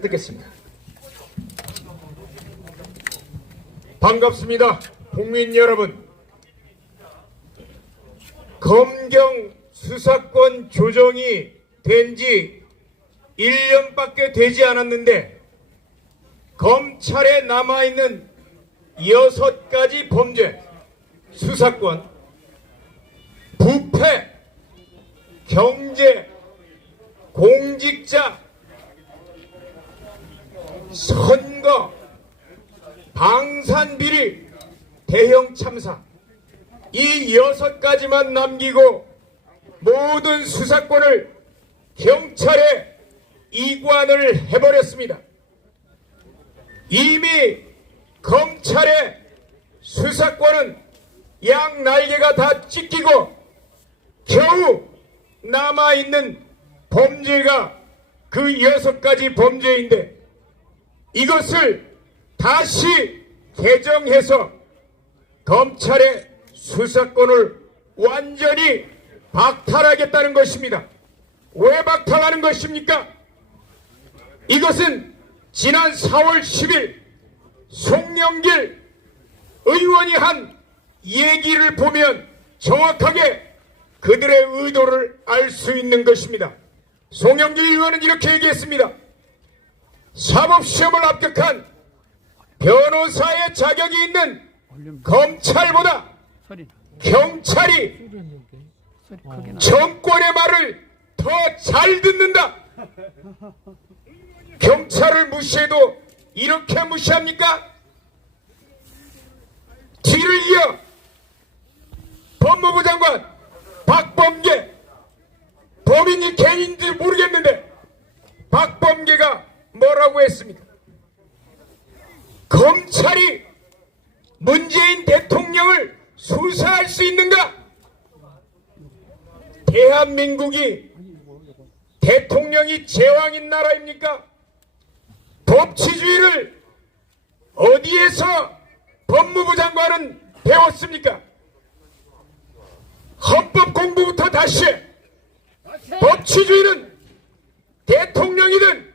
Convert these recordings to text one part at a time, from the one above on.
듣겠습니다. 반갑습니다. 국민 여러분. 검경 수사권 조정이 된 지 1년밖에 되지 않았는데 검찰에 남아있는 6가지 범죄, 수사권, 부패, 경제, 공직자, 선거, 방산비리, 대형 참사, 이 6가지만 남기고 모든 수사권을 경찰에 이관을 해버렸습니다. 이미 검찰의 수사권은 양 날개가 다 찢기고 겨우 남아있는 범죄가 그 6가지 범죄인데 이것을 다시 개정해서 검찰의 수사권을 완전히 박탈하겠다는 것입니다. 왜 박탈하는 것입니까? 이것은 지난 4월 10일 송영길 의원이 한 얘기를 보면 정확하게 그들의 의도를 알 수 있는 것입니다. 송영길 의원은 이렇게 얘기했습니다. 사법시험을 합격한 변호사의 자격이 있는 검찰보다 경찰이 정권의 말을 더 잘 듣는다. 경찰을 무시해도 이렇게 무시합니까? 뒤를 이어 법무부 장관 박범계, 범인이 개인인지 모르겠는데 박범계가 뭐라고 했습니까? 검찰이 문재인 대통령을 수사할 수 있는가? 대한민국이 대통령이 제왕인 나라입니까? 법치주의를 어디에서 법무부 장관은 배웠습니까? 헌법 공부부터 다시 해. 법치주의는 대통령이든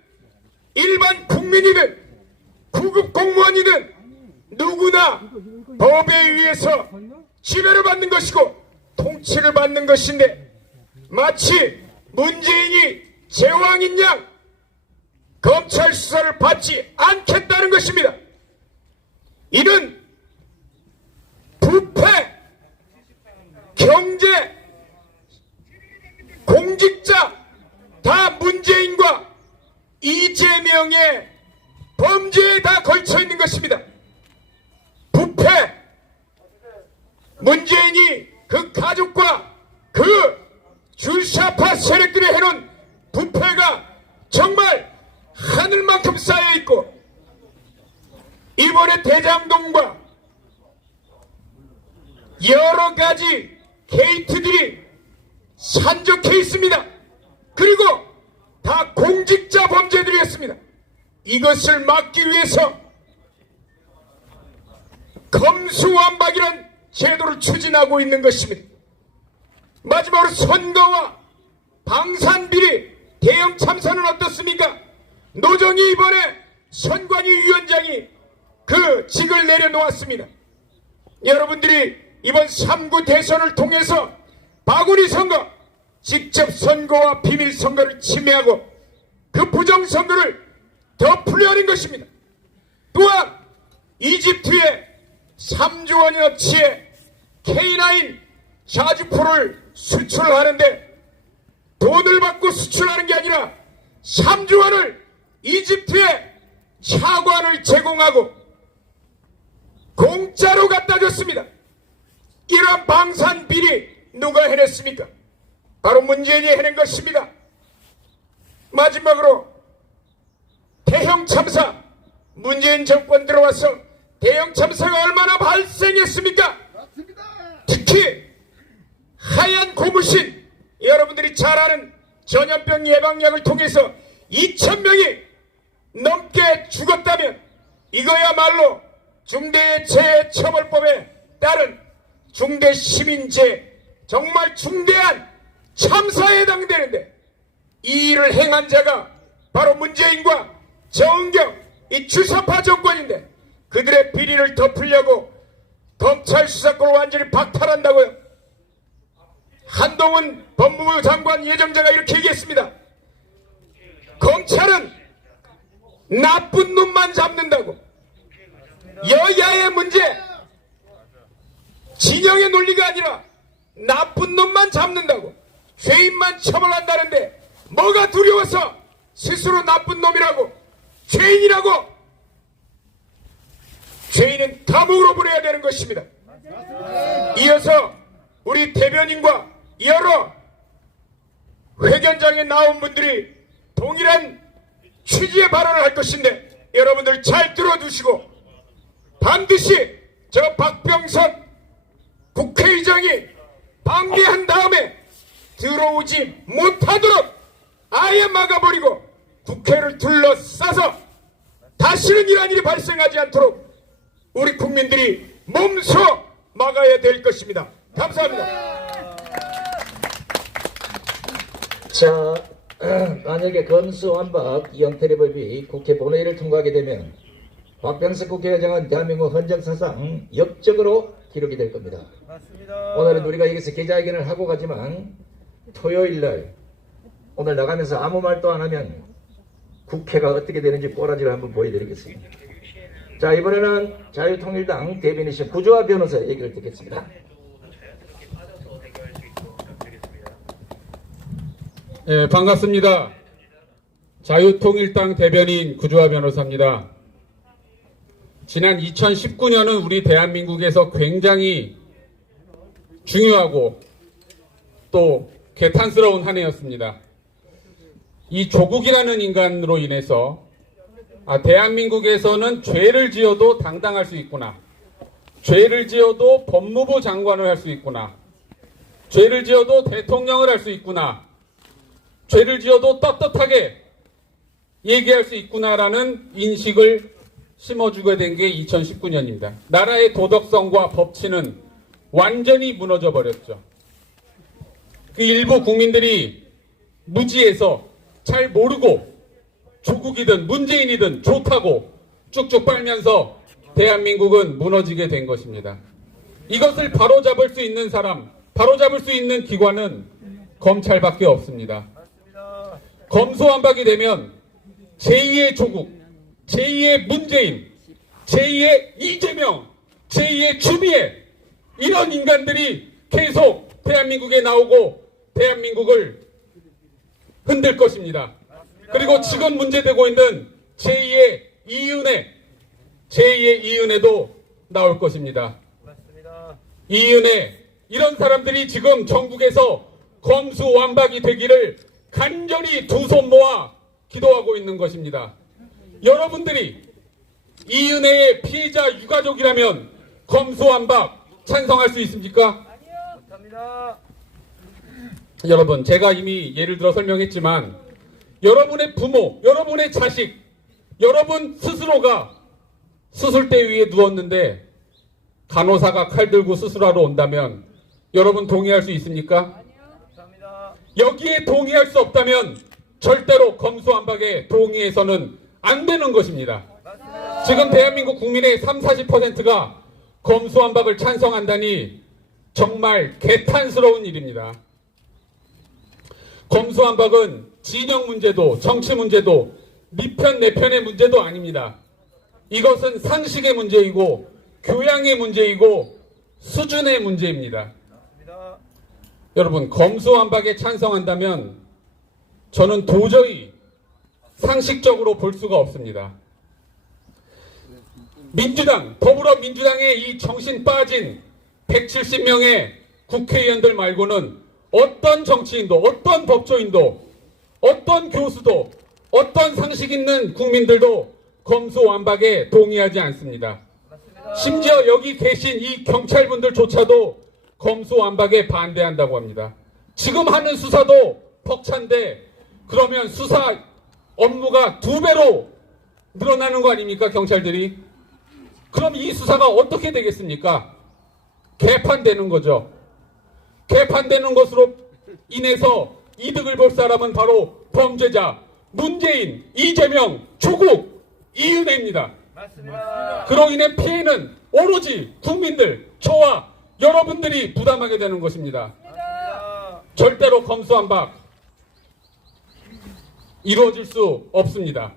일반 국민이든 구급 공무원이든 누구나 법에 의해서 지배를 받는 것이고 통치를 받는 것인데 마치 문재인이 제왕인 양 검찰 수사를 받지 않겠다는 것입니다. 이는 부패, 경제, 공직자 다 문재인과 이재명의 범죄에 다 걸쳐 있는 것입니다. 부패, 문재인이 그 가족과 그 줄샤파 세력들이 해놓은 부패가 정말 하늘만큼 쌓여있고 이번에 대장동과 여러가지 게이트들이 산적해 있습니다. 그리고 다 공직자 범죄들이었습니다. 이것을 막기 위해서 검수완박이라는 제도를 추진하고 있는 것입니다. 마지막으로 선거와 방산비리, 대형 참사는 어떻습니까? 노정희 이번에 선관위 위원장이 그 직을 내려놓았습니다. 여러분들이 이번 3구 대선을 통해서 바구니 선거, 직접 선거와 비밀 선거를 침해하고 그 부정선거를 덮으려는 것입니다. 또한 이집트에 3조 원어치의 K9 자주포를 수출하는데 돈을 받고 수출하는 게 아니라 3조 원을 이집트에 차관을 제공하고 공짜로 갖다 줬습니다. 이러한 방산 비리 누가 해냈습니까? 바로 문재인이 해낸 것입니다. 마지막으로 대형 참사, 문재인 정권 들어와서 대형 참사가 얼마나 발생했습니까? 특히 하얀 고무신, 여러분들이 잘 아는 전염병 예방약을 통해서 2,000명이 넘게 죽었다면 이거야말로 중대재해처벌법에 따른 중대시민죄, 정말 중대한 참사에 해당되는데 이 일을 행한 자가 바로 문재인과 정경, 이 주사파 정권인데 그들의 비리를 덮으려고 검찰 수사권을 완전히 박탈한다고요. 한동훈 법무부 장관 예정자가 이렇게 얘기했습니다. 검찰은 나쁜 놈만 잡는다고. 여야의 문제, 진영의 논리가 아니라 나쁜 놈만 잡는다고. 죄인만 처벌한다는데 뭐가 두려워서 스스로 나쁜 놈이라고, 죄인이라고. 죄인은 감옥으로 보내야 되는 것입니다. 이어서 우리 대변인과 여러 회견장에 나온 분들이 동일한 취지의 발언을 할 것인데 여러분들 잘 들어두시고 반드시 저 박병선 국회의장이 방해한 다음에 들어오지 못하도록 아예 막아버리고 국회를 둘러싸서 다시는 이러한 일이 발생하지 않도록 우리 국민들이 몸소 막아야 될 것입니다. 감사합니다. 자, 만약에 검수완박 이영태리법이 국회 본회의를 통과하게 되면 박병석 국회의장은 대한민국 헌정사상 역적으로 기록이 될 겁니다. 맞습니다. 오늘은 우리가 여기서 기자회견을 하고 가지만 토요일날 오늘 나가면서 아무 말도 안 하면 국회가 어떻게 되는지 꼬라지를 한번 보여드리겠습니다. 자, 이번에는 자유통일당 대변인이신 구조화 변호사의 얘기를 듣겠습니다. 네, 반갑습니다. 자유통일당 대변인 구조화 변호사입니다. 지난 2019년은 우리 대한민국에서 굉장히 중요하고 또 개탄스러운 한 해였습니다. 이 조국이라는 인간으로 인해서 대한민국에서는 죄를 지어도 당당할 수 있구나, 죄를 지어도 법무부 장관을 할 수 있구나, 죄를 지어도 대통령을 할 수 있구나, 죄를 지어도 떳떳하게 얘기할 수 있구나라는 인식을 심어주게 된 게 2019년입니다. 나라의 도덕성과 법치는 완전히 무너져 버렸죠. 그 일부 국민들이 무지해서 잘 모르고 조국이든 문재인이든 좋다고 쭉쭉 빨면서 대한민국은 무너지게 된 것입니다. 이것을 바로잡을 수 있는 사람, 바로잡을 수 있는 기관은 검찰밖에 없습니다. 검수완박이 되면 제2의 조국, 제2의 문재인, 제2의 이재명, 제2의 추미애, 이런 인간들이 계속 대한민국에 나오고 대한민국을 흔들 것입니다. 그리고 지금 문제되고 있는 제2의 이은혜도 나올 것입니다. 이은혜, 이런 사람들이 지금 전국에서 검수완박이 되기를 간절히 두 손 모아 기도하고 있는 것입니다. 여러분들이 이은혜의 피해자 유가족이라면 검수완박 찬성할 수 있습니까? 아니요. 못합니다. 여러분, 제가 이미 예를 들어 설명했지만 여러분의 부모, 여러분의 자식, 여러분 스스로가 수술대 위에 누웠는데 간호사가 칼 들고 수술하러 온다면 여러분 동의할 수 있습니까? 못합니다. 여기에 동의할 수 없다면 절대로 검수완박에 동의해서는 안 되는 것입니다. 지금 대한민국 국민의 30-40%가 검수완박을 찬성한다니 정말 개탄스러운 일입니다. 검수완박은 진영 문제도 정치 문제도 니편 내편의 문제도 아닙니다. 이것은 상식의 문제이고 교양의 문제이고 수준의 문제입니다. 여러분, 검수완박에 찬성한다면 저는 도저히 상식적으로 볼 수가 없습니다. 민주당, 더불어민주당의 이 정신 빠진 170명의 국회의원들 말고는 어떤 정치인도, 어떤 법조인도, 어떤 교수도, 어떤 상식 있는 국민들도 검수완박에 동의하지 않습니다. 심지어 여기 계신 이 경찰분들조차도 검수완박에 반대한다고 합니다. 지금 하는 수사도 벅찬데 그러면 수사 업무가 2배로 늘어나는 거 아닙니까, 경찰들이? 그럼 이 수사가 어떻게 되겠습니까? 개판되는 거죠. 개판되는 것으로 인해서 이득을 볼 사람은 바로 범죄자, 문재인, 이재명, 조국, 이 은혜입니다. 맞습니다. 그로 인해 피해는 오로지 국민들, 저와 여러분들이 부담하게 되는 것입니다. 맞습니다. 절대로 검수완박 이루어질 수 없습니다.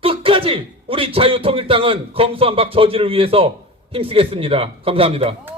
끝까지 우리 자유통일당은 검수완박 저지를 위해서 힘쓰겠습니다. 감사합니다.